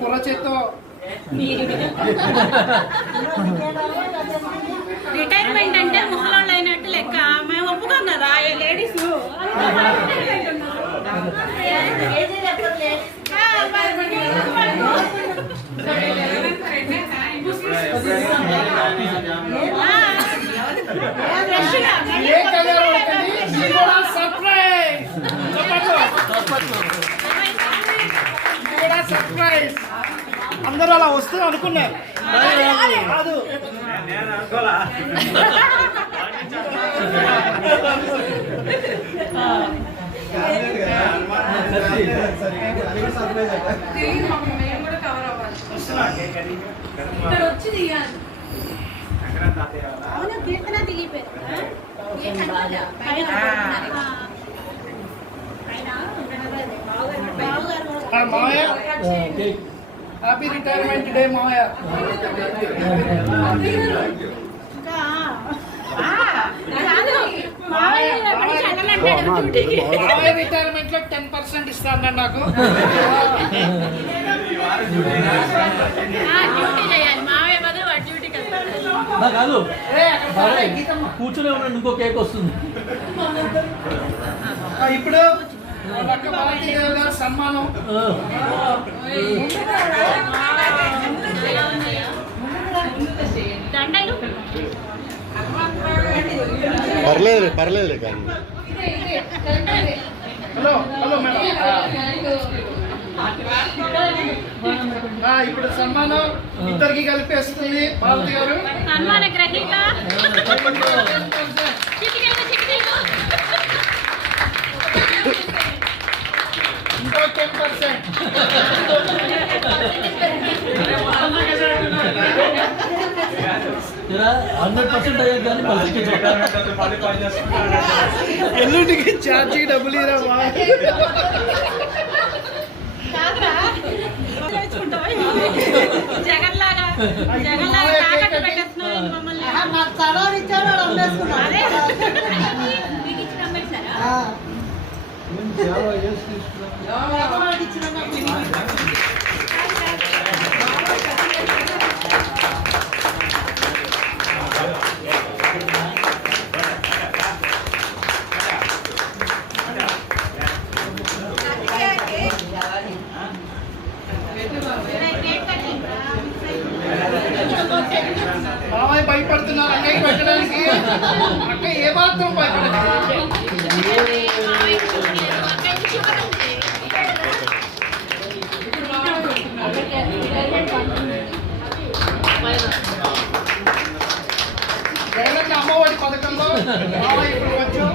పొల చేత్తో రిటైర్మెంట్ అంటే ముసలోళ్ళు అయినట్టు లెక్క. మేము ఒప్పుకోం కదా లేడీస్. సర్ప్రైజ్ అందరూ అలా వస్తుంది అనుకున్నారు. కాదు మావయ్య హ్యాపీ రిటైర్మెంట్ డే మావయ్య. మావయ్య రిటైర్మెంట్ లో 10% ఇస్తాను నాకు. కాదు కూర్చునే ఉన్నాడు, ఇంకో కేక్ వస్తుంది. ఇప్పుడు సన్మానం పర్లేదు పర్లేదు కానీ. హలో హలో మేడం, ఇప్పుడు సన్మానం ఇద్దరికి కలిపేస్తుంది భారతి గారు. సన్మాన గ్రహీత ఇంకో 10%. ఎల్లుండికి ఛార్జీ డబ్బులు ఇరామా? జగన్ లాగా మామయ్య భయపడుతున్నారు అక్కయ్య పెట్టడానికి. అక్క ఏ మాత్రం భయపడదు. జగన్ అమ్మఒడి పథకంలో మామయ్య ఇప్పుడు వచ్చాం.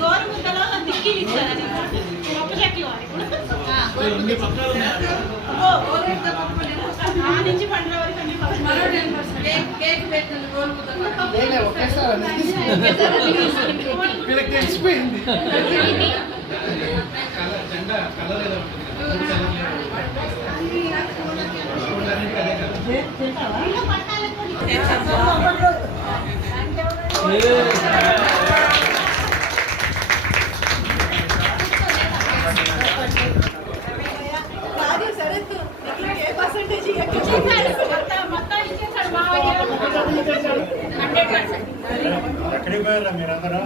గోరుముద్దలో దిక్కీలు ఇచ్చారని పప్పు చెట్లు నుంచి పండ్ల వరకు వీళ్ళకి తెలిసిపోయింది. ఎక్కడికి పోయారా మీరందరూ?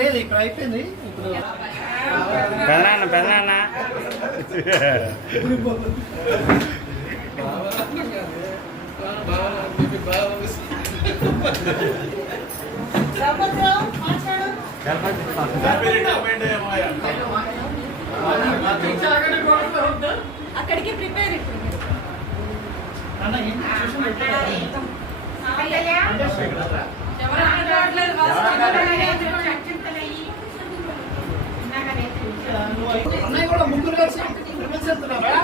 లేదు ఇక్కడ అయిపోయింది. పెదనాన్న పెదనాన్న అక్కడికి ప్రిపేర్ అన్నయ్య కూడా ముగ్గురు కలిసి ట్రిపుల్స్ వెళ్తున్నారా?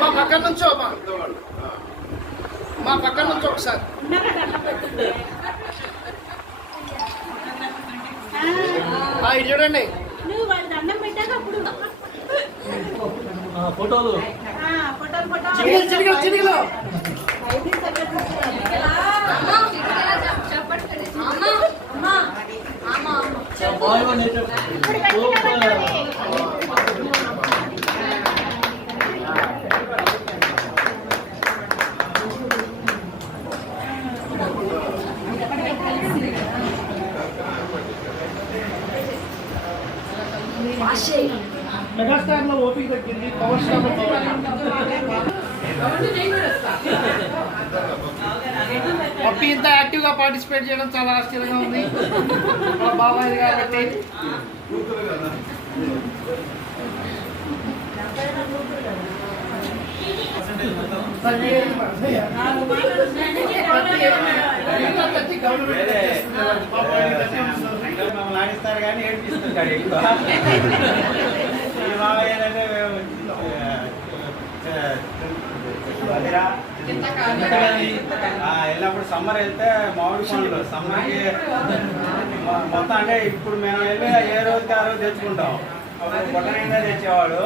మా పక్కన నుంచో మా పక్కన నుంచి ఒకసారి ఇది చూడండి. నువ్వు వాళ్ళు దండం పెట్టాక అప్పుడు ఫోటోలు చిటికలు మెగాస్టార్ లో ఓపిక తగ్గింది, పవర్ స్టార్ లో పప్పి ఇంత యాక్టివ్ గా పార్టిసిపేట్ చేయడం చాలా ఆశ్చర్యంగా ఉంది. మా బాబాయ్ కాబట్టి ఆడిస్తారు కానీ ఏడిపిస్తుంటాడు ఎక్కువ. వెళ్ళినప్పుడు సమ్మర్ వెళ్తే మామిడి పండ్లు సమ్మర్కి మొత్తం అంటే ఇప్పుడు మేము వెళ్ళి ఏ రోజుకి ఆ రోజు తెచ్చుకుంటాం. అప్పుడు పొట్ట నిండా తెచ్చేవాడు.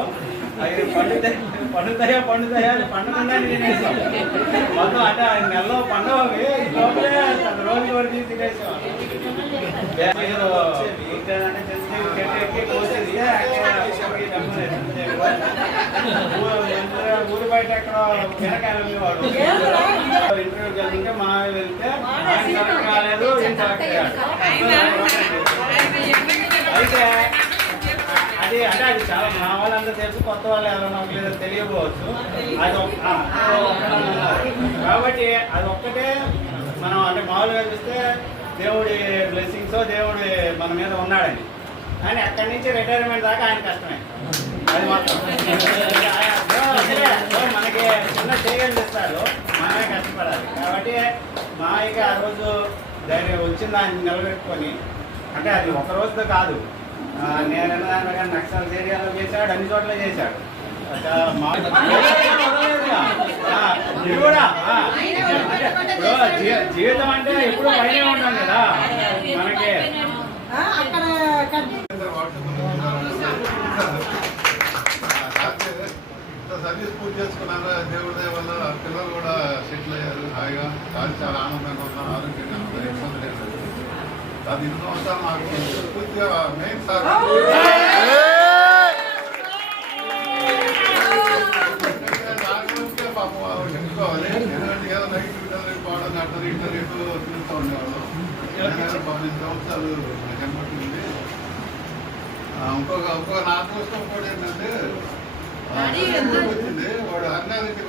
అవి పండుతాయా పండుకుండా తినేసాం మొత్తం. అంటే నెలలో పండుగవి లోపలే రోజు వరకు తినేసాం. ఊరి బయట ఎక్కడ వెనకాల వాడు ఇంటర్వ్యూకి వెళ్తుంటే మా వెళ్తే ఆయన సెలెక్ట్ కాలేదు, ఈయన సెలెక్ట్ అయ్యాడు. అయితే అది చాలా మా వాళ్ళంతా తెలుసు, కొత్త వాళ్ళు ఎవరైనా లేదో తెలియకపోవచ్చు. అది కాబట్టి అది ఒక్కటే మనం అంటే మామూలుగా చూస్తే దేవుడి బ్లెస్సింగ్స్, దేవుడి మన మీద ఉన్నాడని. కానీ అక్కడి నుంచి రిటైర్మెంట్ దాకా ఆయన కష్టమే. అది మాత్రం మనకి చిన్న చేయగలిగి ఇస్తారు, మనమే కష్టపడాలి. కాబట్టి మాయగా ఆ రోజు ధైర్యం వచ్చింది ఆయన నిలబెట్టుకొని. అంటే అది ఒక రోజుతో కాదు, నేను కానీ నక్సల్ ఏరియాలో చేశాడు, అన్ని చోట్ల చేశాడు. జీవితం అంటే ఎప్పుడు పైన ఉంటాం కదా మనకి. సర్వీస్ పూర్తి చేసుకున్నారు, దేవుడి దయ వల్ల పిల్లలు కూడా సెటిల్ అయ్యారు హాయిగా. కానీ చాలా ఆనందంగా ఉన్నారు, ఆరోగ్యంగా ఉన్నారు, ఇబ్బంది లేదు. అది ఇన్ని సంవత్సరాలు నాకు పూర్తిగా మెయిన్ సార్ పాపం చెప్పుకోవాలి. ఎందుకంటే ఏదో నెగిటివ్ పోవడం అంటారు, ఇంటర్వ్యూ తిరుగుతూ ఉండేవాళ్ళు. 15 సంవత్సరాలు జన్మట్టింది. ఇంకొక నా అదృష్టం కూడా ఏంటంటే వచ్చింది వాడు అన్నానికి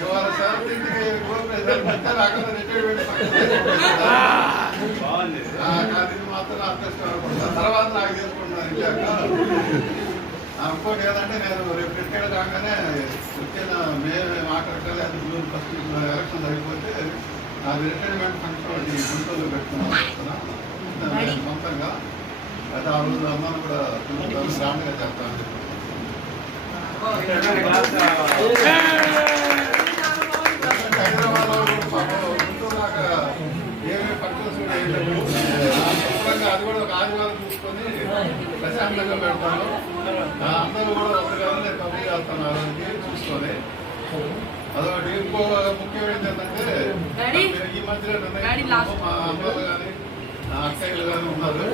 ఇవాళ సెలబ్రిటీకి అక్కడ రిటైర్మెంట్ కానీ మాత్రం అదృష్టం. తర్వాత నాకు చేసుకుంటున్నాను ఇంకాక ఇంకోటి ఏదంటే నేను రేపు రిటైర్డ్ కాగానే వచ్చిన మే ఆఖరి అది జూన్ ఫస్ట్ ఎలక్షన్ అయిపోతే అది రిటైర్మెంట్ ఫంక్షన్ ఒకటి గుంటూరులో పెట్టుకున్నాను సొంతంగా. అయితే ఆ రోజు అమ్మాను కూడా గ్రాండ్గా చెప్తాను. హైదరాబాద్లో గుంటూరు దాకా ఏమేమి ఫంక్షన్స్ కూడా వేయలేదు. అది కూడా ఒక ఆదివారం చూసుకొని ప్రశాంతంగా పెడతాను. అందరూ కూడా ఒకరిగా నేను కబుర్ చేస్తాను ఆ రోజుకి చూసుకొని. అదొకటి. ఇంకో ముఖ్యమైనది ఏంటంటే ఈ మధ్యలో మా అమ్మలు కానీ నా అక్కయ్యలు కానీ ఉన్నారు.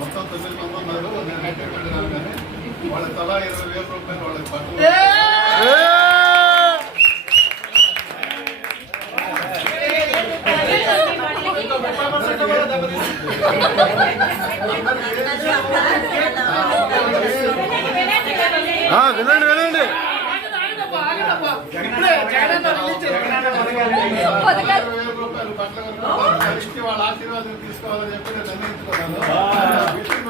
మొత్తం 9 మంది ఉన్నారు. నేను రిటైర్మెంట్ కాగానే వాళ్ళకి తలా 20,000 రూపాయలు వాళ్ళకి పట్టు. వినండి వినండి. ఇప్పుడే జగన్ రిలీజ్ చేశారు. 20,000 రూపాయలు పట్ల వాళ్ళ ఆశీర్వాదం తీసుకోవాలని చెప్పి నేను నిర్ణయించుకున్నాను.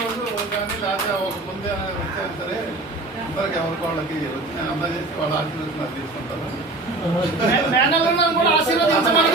రోజు కానీ లేకపోతే ఒక ముందే వచ్చాను సరే అందరికి ఎవరికి వాళ్ళకి వచ్చి నేను అందజేసి వాళ్ళ ఆశీర్వాదం తీసుకుంటాను. మేనల్ని కూడా ఆశీర్వదించమని